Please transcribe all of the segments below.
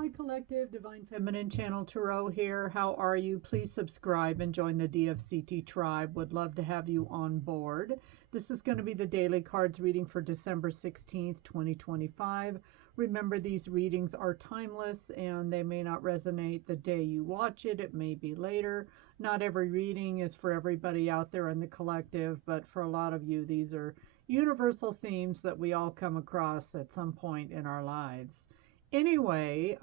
Hi Collective, Divine Feminine Channel Tarot here. How are you? Please subscribe and join the DFCT tribe. Would love to have you on board. This is going to be the daily cards reading for December 16th, 2025. Remember, these readings are timeless and they may not resonate the day you watch it. It may be later. Not every reading is for everybody out there in the collective, but for a lot of you, these are universal themes that we all come across at some point in our lives. Anyway,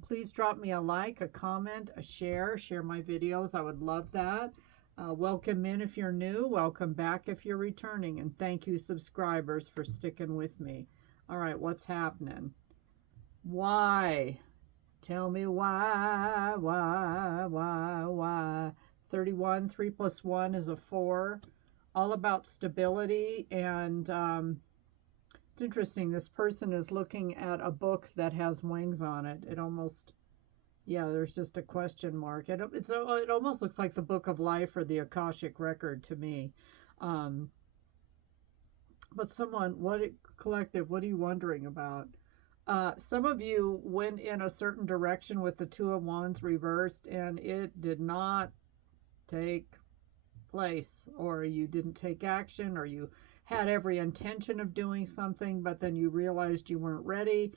please drop me a like, a comment, a share my videos. I would love that. Welcome in if you're new, welcome back if you're returning, and thank you subscribers for sticking with me. All right, what's happening? Why? Tell me why? 31, 3 plus 1 is a 4. All about stability, and it's interesting. This person is looking at a book that has wings on it. It almost, yeah, there's just a question mark. It almost looks like the Book of Life or the Akashic Record to me. But someone, collective, what are you wondering about? Some of you went in a certain direction with the Two of Wands reversed, and it did not take place, or you didn't take action, or you had every intention of doing something, but then you realized you weren't ready.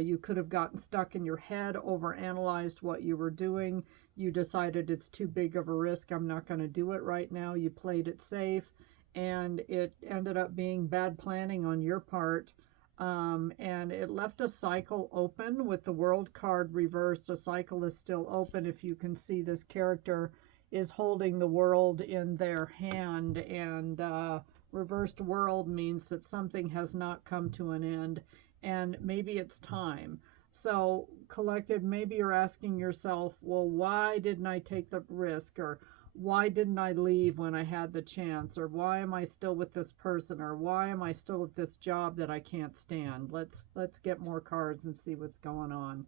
You could have gotten stuck in your head, overanalyzed what you were doing. You decided it's too big of a risk. I'm not going to do it right now. You played it safe, and it ended up being bad planning on your part. And it left a cycle open with the World card reversed. A cycle is still open. If you can see, this character is holding the world in their hand, and reversed world means that something has not come to an end, and maybe it's time. So collective, maybe you're asking yourself, well, why didn't I take the risk, or why didn't I leave when I had the chance, or why am I still with this person, or why am I still at this job that I can't stand? Let's get more cards and see what's going on.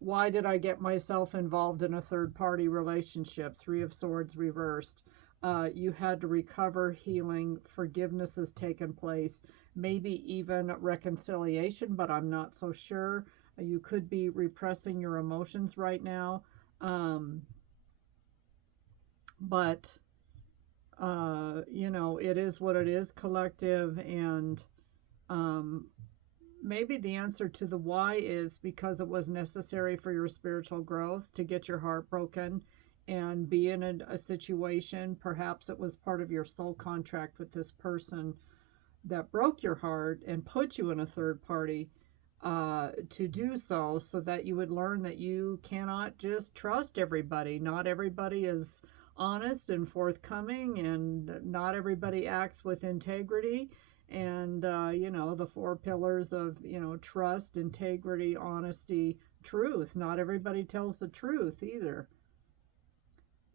Why did I get myself involved in a third-party relationship? Three of Swords reversed. You had to recover, healing, forgiveness has taken place, maybe even reconciliation, but I'm not so sure. You could be repressing your emotions right now. But you know, it is what it is, collective, and maybe the answer to the why is because it was necessary for your spiritual growth to get your heart broken and be in a situation. Perhaps it was part of your soul contract with this person that broke your heart and put you in a third party to do so that you would learn that you cannot just trust everybody. Not everybody is honest and forthcoming, and not everybody acts with integrity. And, you know, the 4 pillars of, you know, trust, integrity, honesty, truth. Not everybody tells the truth either.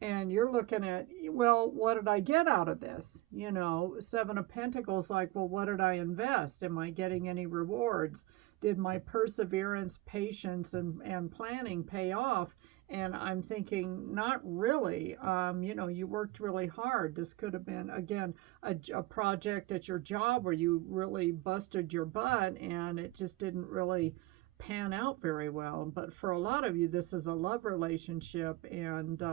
And you're looking at, well, what did I get out of this? You know, 7 of Pentacles, like, well, what did I invest? Am I getting any rewards? Did my perseverance, patience, and planning pay off? And I'm thinking, not really. You know, you worked really hard. This could have been, again, a project at your job where you really busted your butt and it just didn't really pan out very well. But for a lot of you, this is a love relationship, and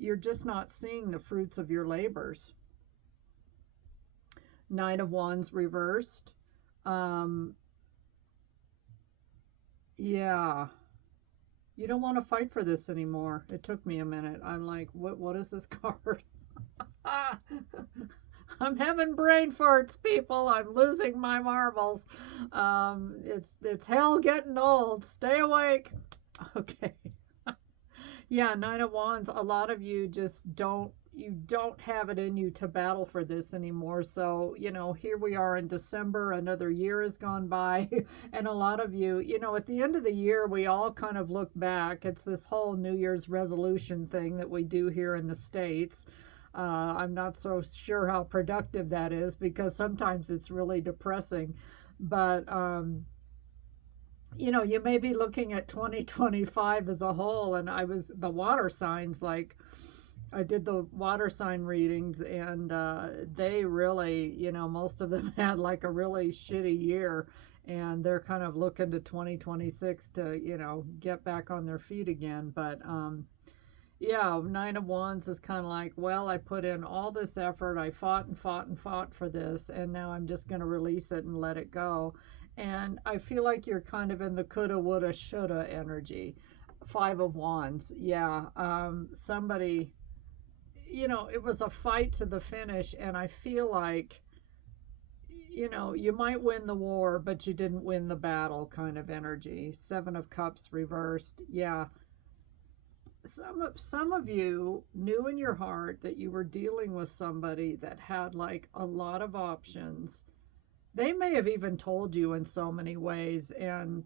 you're just not seeing the fruits of your labors. Knight of Wands reversed. Yeah. You don't want to fight for this anymore. It took me a minute. I'm like, what is this card? I'm having brain farts, people. I'm losing my marbles. It's hell getting old. Stay awake. Okay. Yeah, Nine of Wands. A lot of you just don't have it in you to battle for this anymore. So, you know, here we are in December, another year has gone by, and a lot of you, you know, at the end of the year, we all kind of look back. It's this whole New Year's resolution thing that we do here in the States. I'm not so sure how productive that is, because sometimes it's really depressing. But, you know, you may be looking at 2025 as a whole, and the water signs, like, I did the water sign readings, and they really, you know, most of them had like a really shitty year. and they're kind of looking to 2026 to, get back on their feet again. But yeah, Nine of Wands is kind of like, well, I put in all this effort, I fought and fought and fought for this, and now I'm just going to release it and let it go. And I feel like you're kind of in the coulda, woulda, shoulda energy. Five of Wands, yeah. Somebody, it was a fight to the finish, and I feel like, you might win the war, but you didn't win the battle kind of energy. Seven of Cups reversed, yeah. Some of you knew in your heart that you were dealing with somebody that had like a lot of options. They may have even told you in so many ways, and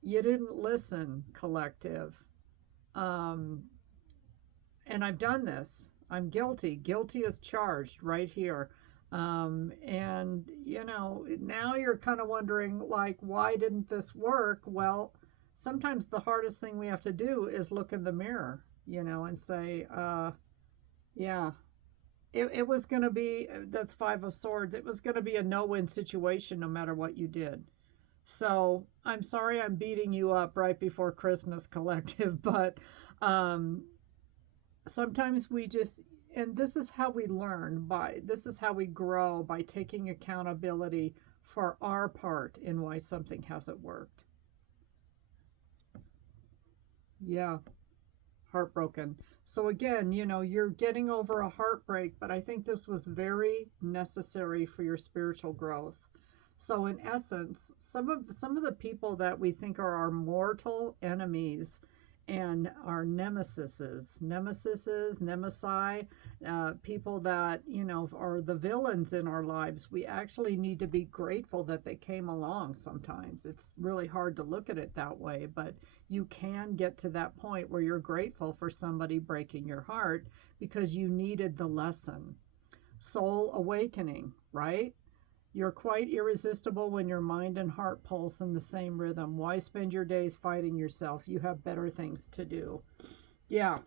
you didn't listen, collective. And I've done this. I'm guilty. Guilty as charged right here. And now you're kind of wondering, like, why didn't this work? Well, sometimes the hardest thing we have to do is look in the mirror, and say, yeah, it was going to be, that's Five of Swords. It was going to be a no-win situation no matter what you did. So I'm sorry I'm beating you up right before Christmas, collective, but sometimes we just, and this is how we learn, this is how we grow, by taking accountability for our part in why something hasn't worked. Yeah, heartbroken. So again, you're getting over a heartbreak, but I think this was very necessary for your spiritual growth. So in essence, some of the people that we think are our mortal enemies and our nemesises, nemesi, people that, are the villains in our lives, we actually need to be grateful that they came along sometimes. It's really hard to look at it that way, but you can get to that point where you're grateful for somebody breaking your heart because you needed the lesson. Soul awakening, right? You're quite irresistible when your mind and heart pulse in the same rhythm. Why spend your days fighting yourself? You have better things to do. Yeah.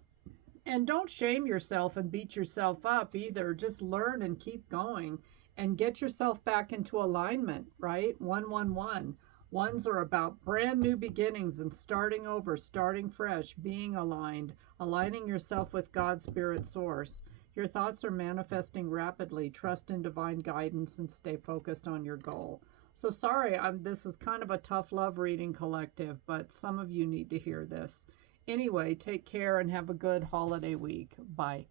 And don't shame yourself and beat yourself up either. Just learn and keep going and get yourself back into alignment, right? 111. Ones are about brand new beginnings and starting over, starting fresh, being aligned, aligning yourself with God's spirit source. Your thoughts are manifesting rapidly. Trust in divine guidance and stay focused on your goal. So sorry, this is kind of a tough love reading, collective, but some of you need to hear this. Anyway, take care and have a good holiday week. Bye.